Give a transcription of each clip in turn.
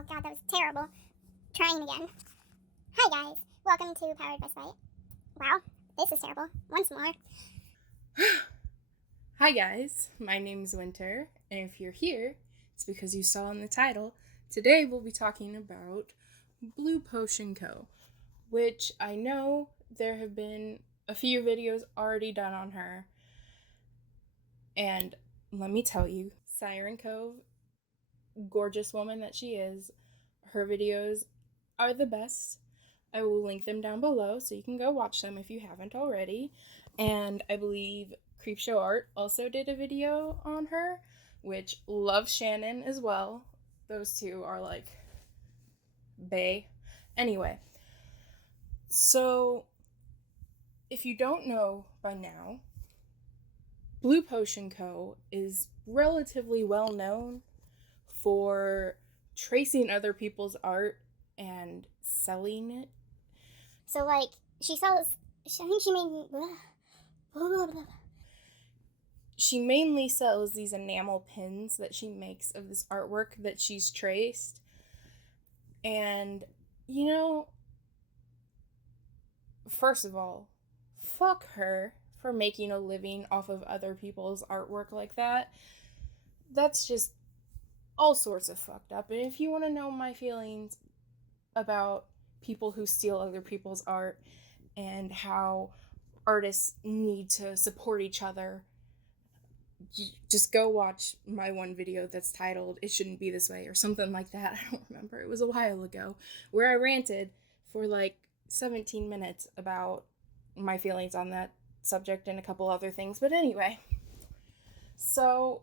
Oh god, that was terrible. Trying again. Hi guys, welcome to Powered by Spite. Wow, this is terrible. Once more. Hi guys, my name's Winter, and if you're here, it's because you saw in the title. Today we'll be talking about BluePotionCo, which I know there have been a few videos already done on her. And let me tell you, Syren Cove, gorgeous woman that she is, her videos are the best. I will link them down below so you can go watch them if you haven't already. And I believe CreepshowArt also did a video on her, which loves Shannon as well. Those two are like bae. Anyway, so if you don't know by now, BluePotionCo is relatively well known for tracing other people's art and selling it. So, like, she sells. I think she made. She mainly sells these enamel pins that she makes of this artwork that she's traced. And, you know, first of all, fuck her for making a living off of other people's artwork like that. That's just all sorts of fucked up. And if you want to know my feelings about people who steal other people's art and how artists need to support each other, just go watch my one video that's titled "It Shouldn't Be This Way" or something like that. I don't remember. It was a while ago, where I ranted for like 17 minutes about my feelings on that subject and a couple other things. But anyway, so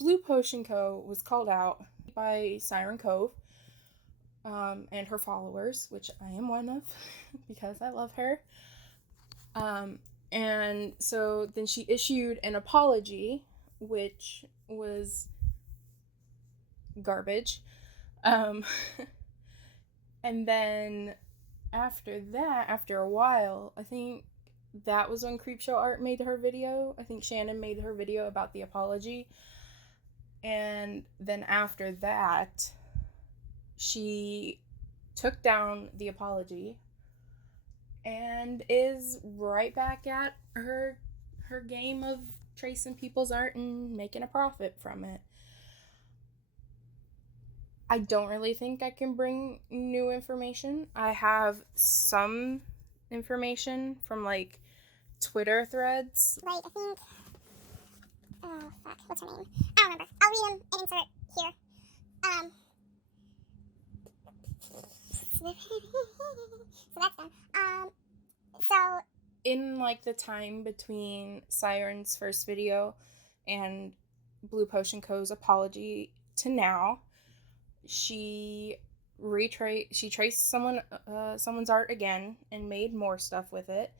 BluePotionCo was called out by Syren Cove and her followers, which I am one of because I love her. And so then she issued an apology, which was garbage. And then after that, after a while, I think that was when CreepshowArt made her video. I think Shannon made her video about the apology. And then after that, she took down the apology and is right back at her game of tracing people's art and making a profit from it. I don't really think I can bring new information. I have some information from like Twitter threads. Like, I think. Oh, fuck. What's her name? I don't remember. I'll read them and insert here. So that's done. So. In like the time between Syren's first video and BluePotionCo's apology to now, she traced someone's art again and made more stuff with it,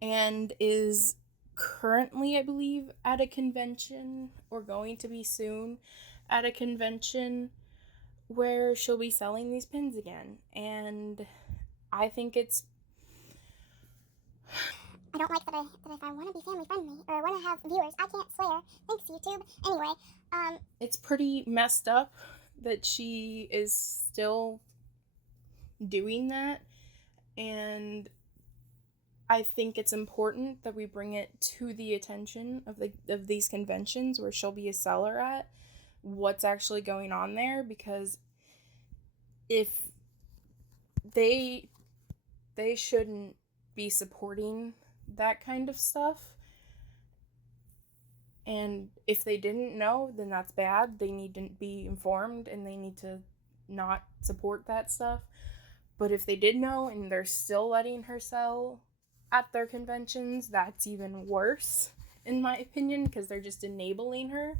and is currently, I believe, at a convention, or going to be soon at a convention, where she'll be selling these pins again. And I think it's I don't like that if I want to be family friendly or want to have viewers, I can't swear. Thanks, YouTube. Anyway, it's pretty messed up that she is still doing that, and I think it's important that we bring it to the attention of these conventions where she'll be a seller at, what's actually going on there, because if they shouldn't be supporting that kind of stuff. And if they didn't know, then that's bad. They need to be informed and they need to not support that stuff. But if they did know and they're still letting her sell at their conventions, that's even worse, in my opinion, because they're just enabling her.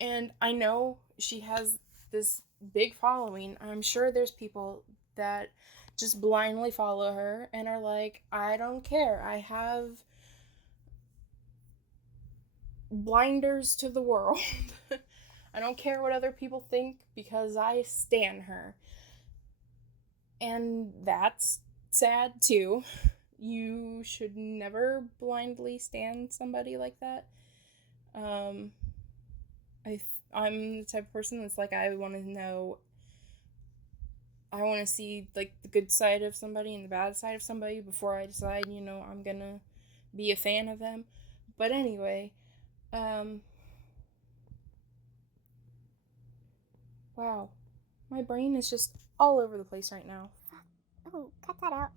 And I know she has this big following. I'm sure there's people that just blindly follow her and are like, I don't care. I have blinders to the world. I don't care what other people think because I stan her. And that's sad too. You should never blindly stan somebody like that. I'm the type of person that's like, I want to see like the good side of somebody and the bad side of somebody before I decide, I'm gonna be a fan of them. But anyway, wow, my brain is just all over the place right now. Oh, cut that out.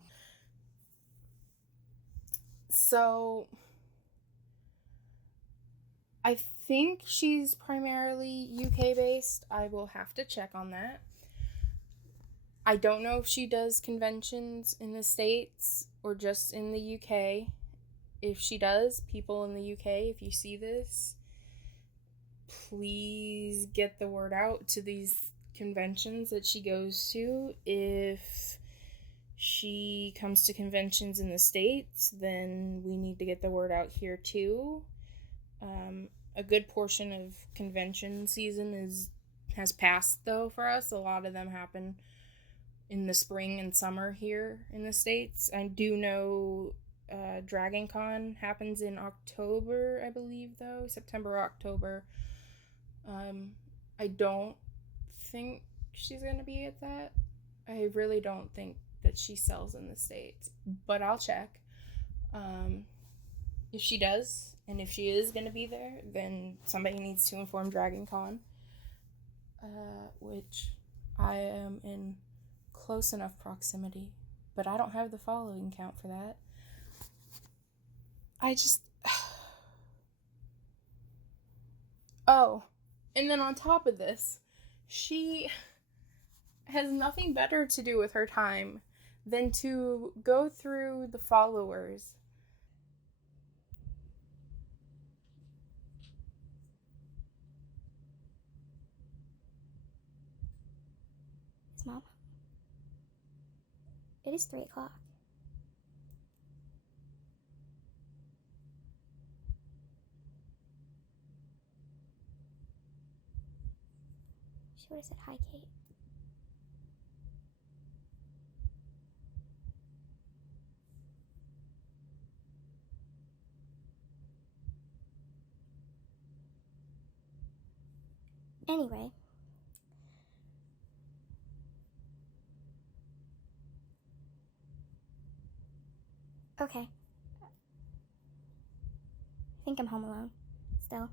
So I think she's primarily UK based. I will have to check on that. I don't know if she does conventions in the States or just in the UK. If she does, people in the UK, if you see this, please get the word out to these conventions that she goes to. If she comes to conventions in the States, then we need to get the word out here too. A good portion of convention season has passed though for us. A lot of them happen in the spring and summer here in the States. I do know Dragon Con happens in October, I believe, though. September or October. I don't think she's going to be at that. I really don't think that she sells in the States, but I'll check. If she does, and if she is going to be there, then somebody needs to inform Dragon Con, which I am in close enough proximity, but I don't have the following count for that. Oh, and then on top of this, she has nothing better to do with her time than to go through the followers. It's Mom. It is 3 o'clock. She would have said, "Hi, Kate." Anyway. Okay. I think I'm home alone. Still.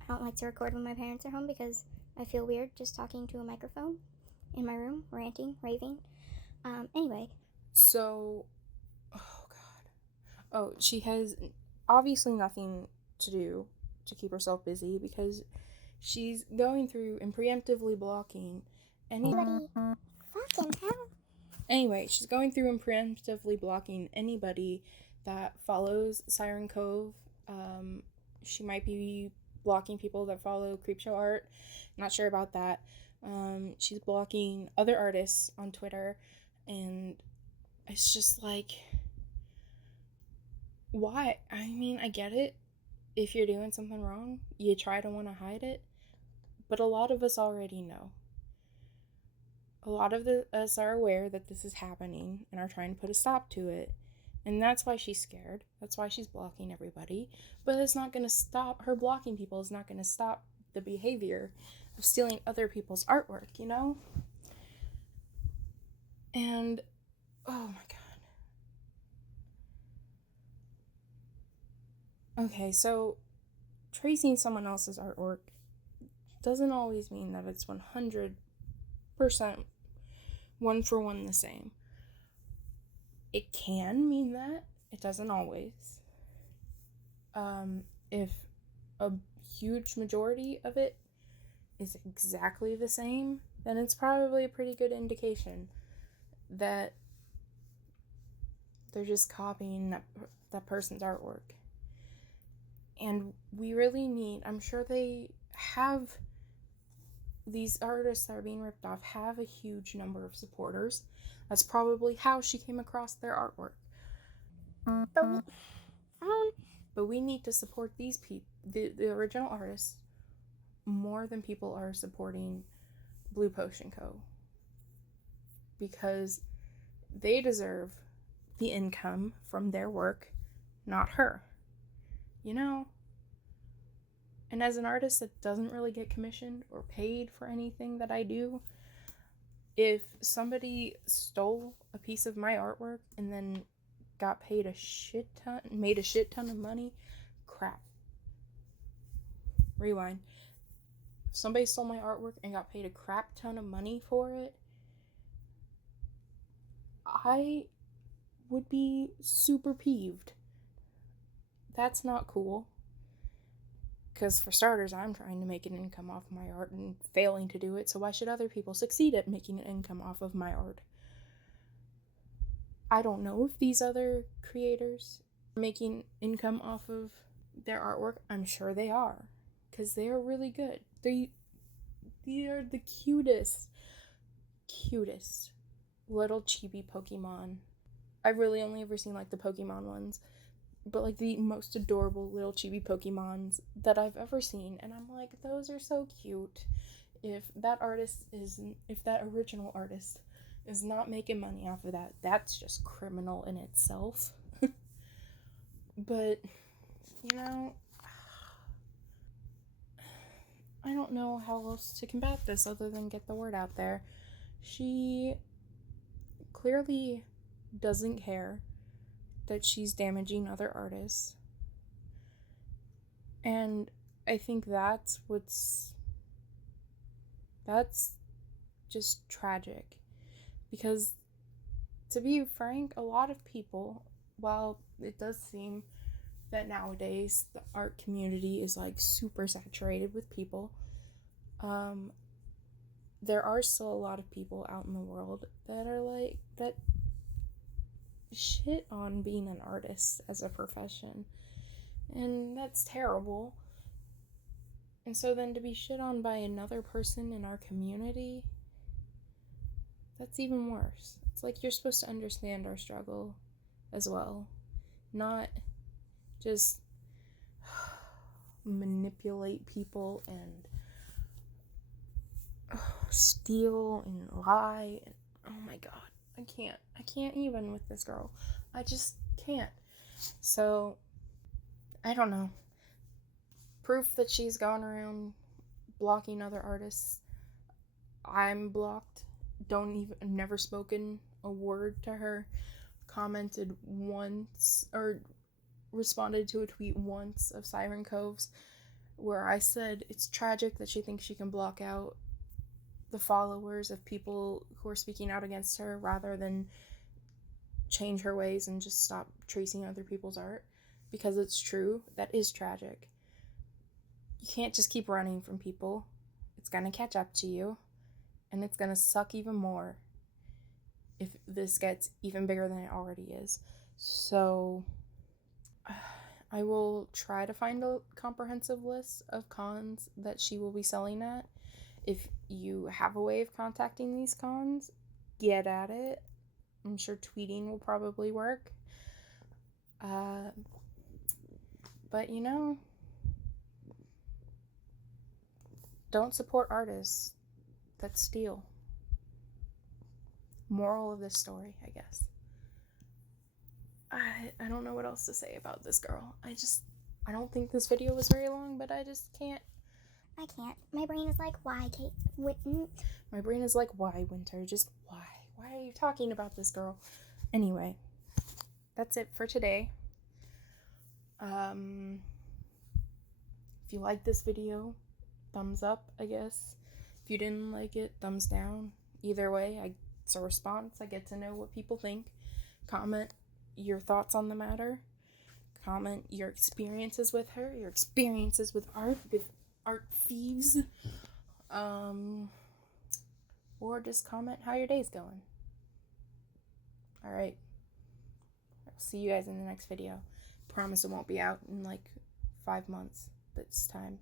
I don't like to record when my parents are home because I feel weird just talking to a microphone in my room, ranting, raving. Anyway. So, oh god. Oh, she has obviously nothing to do to keep herself busy because she's going through and preemptively blocking anybody. Fucking hell. Anyway, she's going through and preemptively blocking anybody that follows Syren Cove. She might be blocking people that follow CreepshowArt. Not sure about that. She's blocking other artists on Twitter, and it's just like, why? I mean, I get it. If you're doing something wrong, you try to want to hide it, but a lot of us already know. A lot of us are aware that this is happening and are trying to put a stop to it. And that's why she's scared. That's why she's blocking everybody. But it's not going to stop, her blocking people is not going to stop the behavior of stealing other people's artwork, you know? And, oh my god. Okay, so tracing someone else's artwork doesn't always mean that it's 100% one for one the same. It can mean that. It doesn't always. If a huge majority of it is exactly the same, then it's probably a pretty good indication that they're just copying that person's artwork. And we really need, I'm sure they have, these artists that are being ripped off have a huge number of supporters. That's probably how she came across their artwork. But we need to support these people, the original artists, more than people are supporting BluePotionCo. Because they deserve the income from their work, not her. You know? And as an artist that doesn't really get commissioned or paid for anything that I do, if somebody stole a piece of my artwork and then got paid made a shit ton of money, crap. Rewind. If somebody stole my artwork and got paid a crap ton of money for it, I would be super peeved. That's not cool. Because for starters, I'm trying to make an income off my art and failing to do it, so why should other people succeed at making an income off of my art? I don't know if these other creators are making income off of their artwork. I'm sure they are, because they are really good. They are the cutest little chibi Pokemon. I've really only ever seen like the Pokemon ones, but like the most adorable little chibi Pokemons that I've ever seen, and I'm like, those are so cute. If that original artist is not making money off of that, that's just criminal in itself. But, you know, I don't know how else to combat this other than get the word out there. She clearly doesn't care that she's damaging other artists. And I think that's just tragic. Because, to be frank, a lot of people, while it does seem that nowadays the art community is like super saturated with people, there are still a lot of people out in the world that are like, that shit on being an artist as a profession. And that's terrible. And so then to be shit on by another person in our community, that's even worse. It's like you're supposed to understand our struggle as well, not just manipulate people and steal and lie. And, oh my god, I can't even with this girl. I just can't. So, I don't know. Proof that she's gone around blocking other artists. I'm blocked. Never spoken a word to her. Commented once, or responded to a tweet once of Syren Cove's, where I said it's tragic that she thinks she can block out the followers of people who are speaking out against her rather than change her ways and just stop tracing other people's art. Because it's true, that is tragic. You can't just keep running from people. It's gonna catch up to you, and it's gonna suck even more if this gets even bigger than it already is. So I will try to find a comprehensive list of cons that she will be selling at. If you have a way of contacting these cons, get at it. I'm sure tweeting will probably work. But you know, don't support artists that steal. Moral of this story, I guess. I don't know what else to say about this girl. I don't think this video was very long, but I just can't. I can't. My brain is like, why, Kate? My brain is like, why, Winter? Just why? Why are you talking about this girl? Anyway, that's it for today. If you like this video, thumbs up, I guess. If you didn't like it, thumbs down. Either way, it's a response. I get to know what people think. Comment your thoughts on the matter. Comment your experiences with her, your experiences with art thieves. Or just comment how your day's going. Alright. I'll see you guys in the next video. Promise it won't be out in like 5 months this time.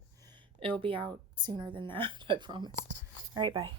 It'll be out sooner than that, I promise. Alright, bye.